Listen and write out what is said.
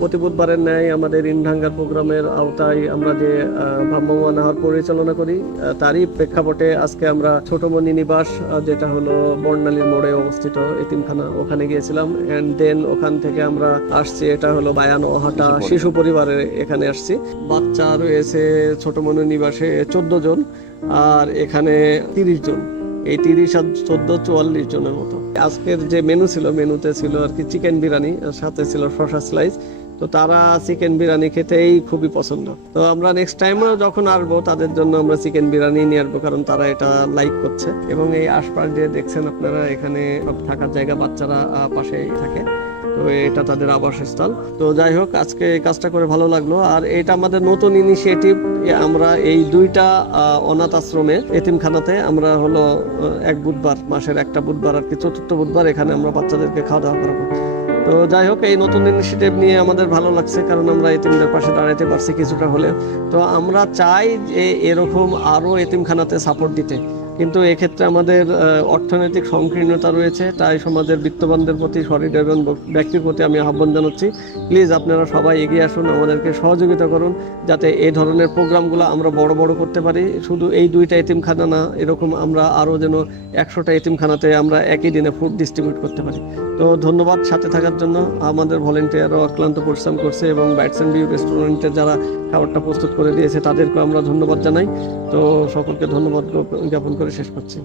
প্রতি বুধবারের ন্যায় আমাদের ইনভাঙ্গার প্রোগ্রামের আওতায় আমরা যে ভ্রাম্যমাণ আহার পরিচালনা করি, তারই প্রেক্ষাপটে আজকে আমরা ছোটমণি নিবাস, যেটা হলো বর্ণালীর মোড়ে অবস্থিত এতিমখানা, ওখানে গিয়েছিলাম। এন্ড দেন ওখান থেকে আমরা আসছি, এটা হলো বায়ান ওহাটা শিশু পরিবারের এখানে আসছি। বাচ্চা রয়েছে ছোটমণি নিবাসে 14 জন, আর এখানে 30 জন। এই 30 আর 14 44 জনের মতো। আজকের যে মেনু ছিল, মেনুতে ছিল আর কি চিকেন বিরিয়ানি, আর সাথে ছিল শসা স্লাইস। তো তারা চিকেন বিরিয়ানি খেতেই খুবই পছন্দ। তো আমরা নেক্সট টাইমও যখন আসবো তাদের জন্য আমরা চিকেন বিরিয়ানি নিয়ে আসবো, কারণ তারা এটা লাইক করছে। এবং এই আশপাশ যে দেখছেন আপনারা, এখানে সব থাকার জায়গা, বাচ্চারা পাশেই থাকে, তো এটা তাদের আবাসস্থল। তো যাই হোক, আজকে এই কাজটা করে ভালো লাগলো। আর এটা আমাদের নতুন ইনিশিয়েটিভ। আমরা এই 2টা অনাথ আশ্রমে, এতিমখানাতে আমরা হলো এক বুধবার, মাসের একটা বুধবার আর কি, চতুর্থ বুধবার এখানে আমরা বাচ্চাদেরকে খাওয়া দাওয়া করাবো। তো যাই হোক, এই নতুন ইনিশিয়েটিভ নিয়ে আমাদের ভালো লাগছে, কারণ আমরা এতিমদের পাশে দাঁড়াতে পারছি কিছুটা হলে। তো আমরা চাই যে এরকম আরো এতিমখানাতে সাপোর্ট দিতে, কিন্তু এক্ষেত্রে আমাদের অর্থনৈতিক সংকীর্ণতা রয়েছে। তাই সমাজের বিত্তবানদের প্রতি, সহৃদয় এবং ব্যক্তির প্রতি আমি আহ্বান জানাচ্ছি, প্লিজ আপনারা সবাই এগিয়ে আসুন, আমাদেরকে সহযোগিতা করুন, যাতে এই ধরনের প্রোগ্রামগুলো আমরা বড় বড় করতে পারি। শুধু এই 2টা এতিমখানা না, এরকম আমরা আরও যেন 100টা এতিমখানাতে আমরা একই দিনে ফুড ডিস্ট্রিবিউট করতে পারি। তো ধন্যবাদ সাথে থাকার জন্য। আমাদের ভলেন্টিয়ারও অক্লান্ত পরিশ্রম করছে, এবং বাইটস অ্যান্ড ভিউ রেস্টুরেন্টের যারা খাবারটা প্রস্তুত করে দিয়েছে তাদেরকেও আমরা ধন্যবাদ জানাই। তো সকলকে ধন্যবাদ জ্ঞাপন করে শেষ করছি।